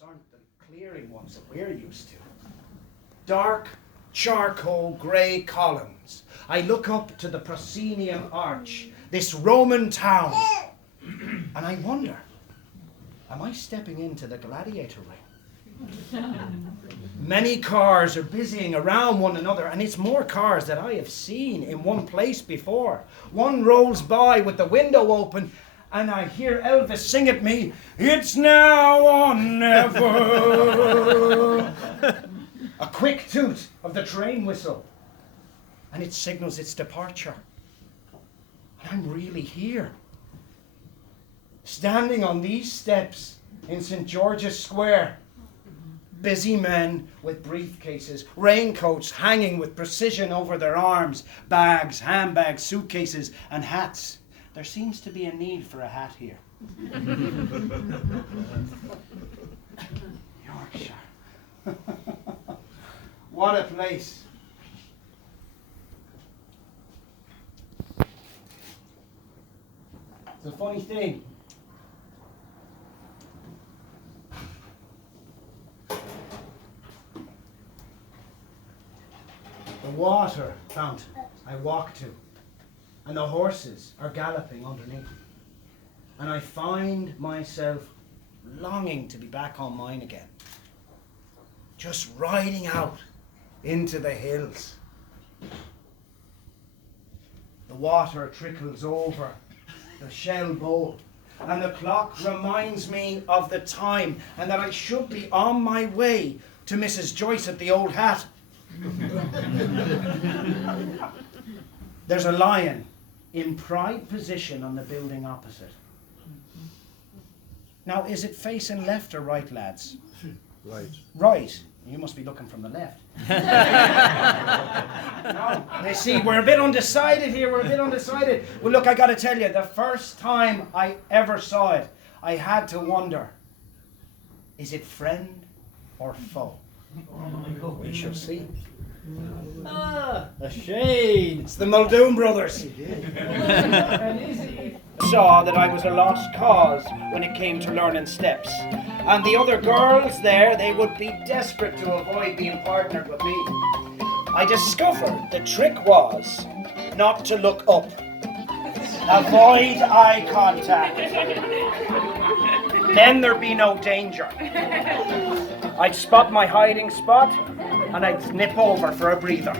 rooftops aren't the clearing ones that we're used to. Dark, charcoal grey columns. I look up to the proscenium arch, this Roman town, and I wonder, am I stepping into the gladiator ring? Many cars are busying around one another, and it's more cars that I have seen in one place before. One rolls by with the window open, and I hear Elvis sing at me, "It's now or never." A quick toot of the train whistle, and it signals its departure. And I'm really here, standing on these steps in St. George's Square. Busy men with briefcases, raincoats hanging with precision over their arms, bags, handbags, suitcases, and hats. There seems to be a need for a hat here. Yorkshire. What a place. It's a funny thing. The water fountain I walk to, and the horses are galloping underneath. And I find myself longing to be back on mine again. Just riding out into the hills. The water trickles over the shell bowl, and the clock reminds me of the time and that I should be on my way to Mrs. Joyce at the Old Hat. There's a lion in pride position on the building opposite. Now, is it facing left or right, lads? Right. Right. You must be looking from the left. No, they see, we're a bit undecided here, we're a bit undecided. Well, look, I got to tell you, the first time I ever saw it, I had to wonder, is it friend or foe? We shall see. Ah, a shame. It's the Muldoon brothers. Saw that I was a lost cause when it came to learning steps. And the other girls there, they would be desperate to avoid being partnered with me. I discovered the trick was not to look up. Avoid eye contact. Then there'd be no danger. I'd spot my hiding spot and I'd nip over for a breather.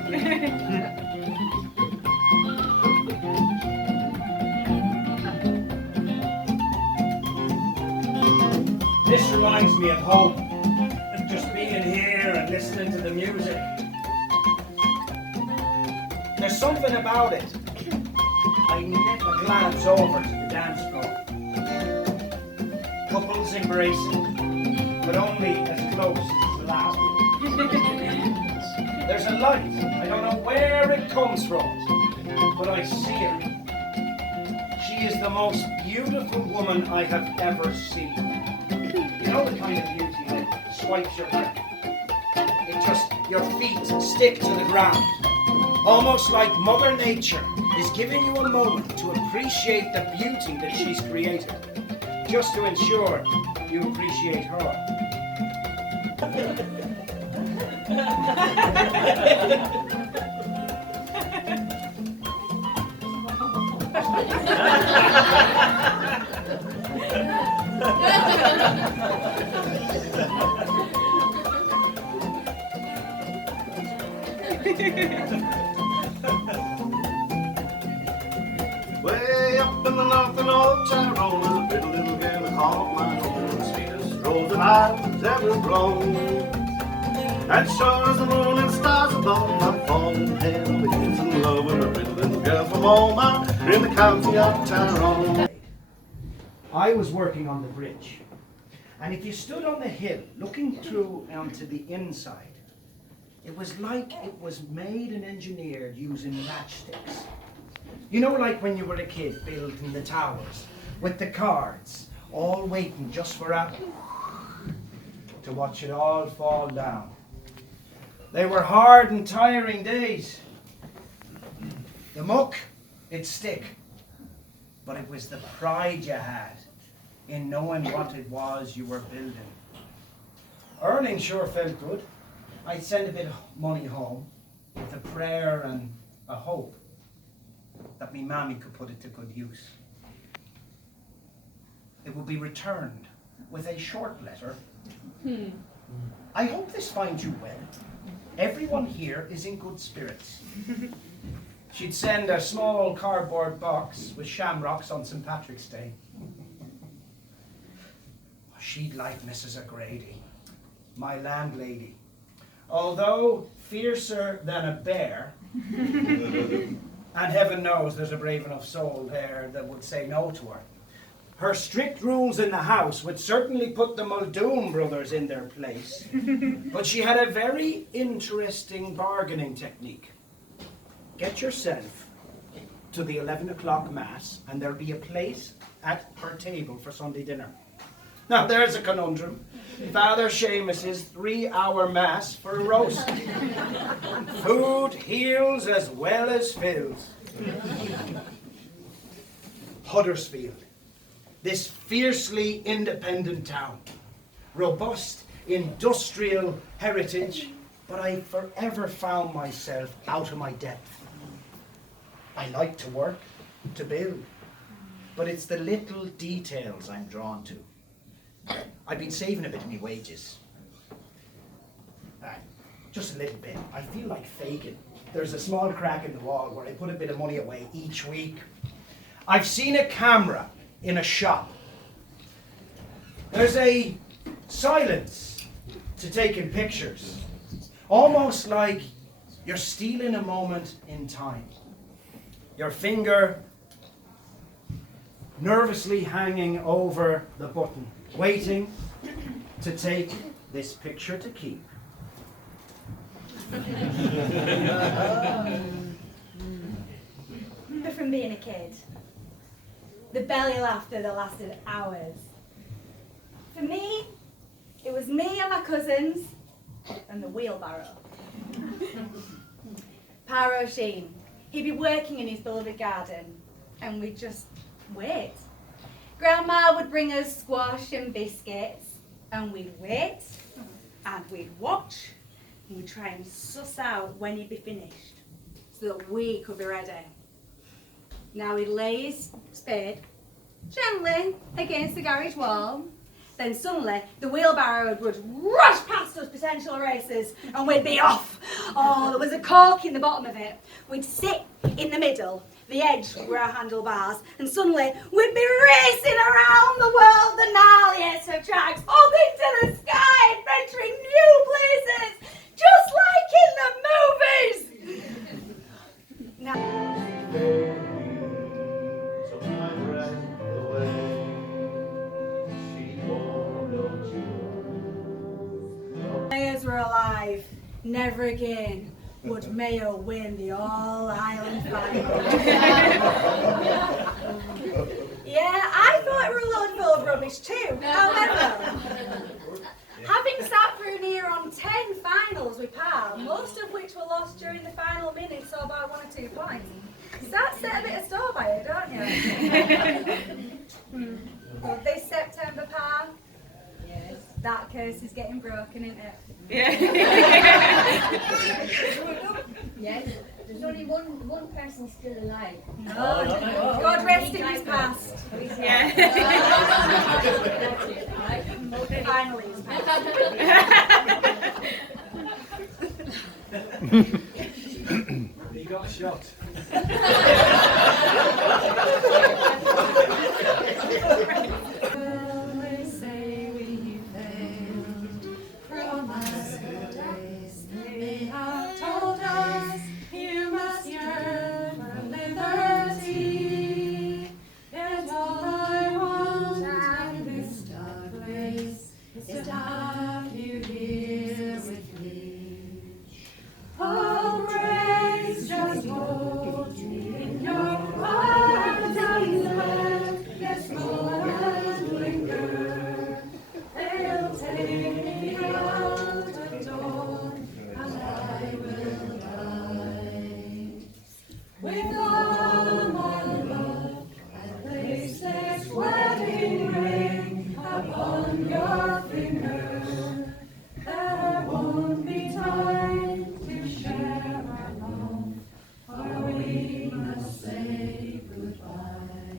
This reminds me of home. Just being here and listening to the music. There's something about it. I nip a glance over to the dance floor. Couples embracing, but only as close as the last. There's a light. I don't know where it comes from, but I see her. She is the most beautiful woman I have ever seen. You know the kind of beauty that swipes your breath. It just, your feet stick to the ground. Almost like Mother Nature is giving you a moment to appreciate the beauty that she's created. Just to ensure you appreciate her. Way up in the north and old Tyrone, there's a pretty little girl called my own. Sweetest rose that I've ever grown. And sure as the moon and stars above, I'm falling head over heels in love with a pretty little girl from Omar in the county of Tyrone. I was working on the bridge, and if you stood on the hill looking through onto the inside, it was like it was made and engineered using matchsticks. You know, like when you were a kid building the towers with the cards, all waiting just for a to watch it all fall down. They were hard and tiring days. The muck, it'd stick, but it was the pride you had in knowing what it was you were building. Earning sure felt good. I'd send a bit of money home with a prayer and a hope that me mammy could put it to good use. It would be returned with a short letter. I hope this finds you well. Everyone here is in good spirits. She'd send a small cardboard box with shamrocks on St. Patrick's Day. She'd like Mrs. O'Grady, my landlady. Although fiercer than a bear, and heaven knows there's a brave enough soul there that would say no to her. Her strict rules in the house would certainly put the Muldoon brothers in their place. But she had a very interesting bargaining technique. Get yourself to the 11 o'clock mass and there'll be a place at her table for Sunday dinner. Now there's a conundrum. Father Seamus's 3-hour mass for a roast. Food heals as well as fills. Huddersfield. This fiercely independent town, robust industrial heritage, but I forever found myself out of my depth. I like to work, to build, but it's the little details I'm drawn to. I've been saving a bit of my wages. Just a little bit. I feel like faking. There's a small crack in the wall where I put a bit of money away each week. I've seen a camera in a shop. There's a silence to taking pictures, almost like you're stealing a moment in time. Your finger nervously hanging over the button, waiting to take this picture to keep. But from being a kid, the belly laughter that lasted hours. For me, it was me and my cousins and the wheelbarrow. Pa O'Sheen, he'd be working in his beloved garden and we'd just wait. Grandma would bring us squash and biscuits and we'd wait and we'd watch and we'd try and suss out when he'd be finished so that we could be ready. Now he'd lay his spade gently against the garage wall. Then suddenly the wheelbarrow would rush past us potential racers and we'd be off. Oh, there was a cork in the bottom of it. We'd sit in the middle, the edge were our handlebars, and suddenly we'd be racing around the world, the gnarliest of tracks, up into the sky, adventuring new places, just like in the movies. Now, Mayors were alive. Never again would Mayo win the All-Ireland final. Yeah, I thought it were a load full of rubbish too. However, having sat through near on 10 finals with Pa, most of which were lost during the final minutes or by 1 or 2 points, you start to set a bit of store by it, don't you? Well, this September, Pa, that curse is getting broken, isn't it? Yes. There's only one person still alive. No. God rest in his past. Yeah. Finally, his past. He got shot. Is to have you here.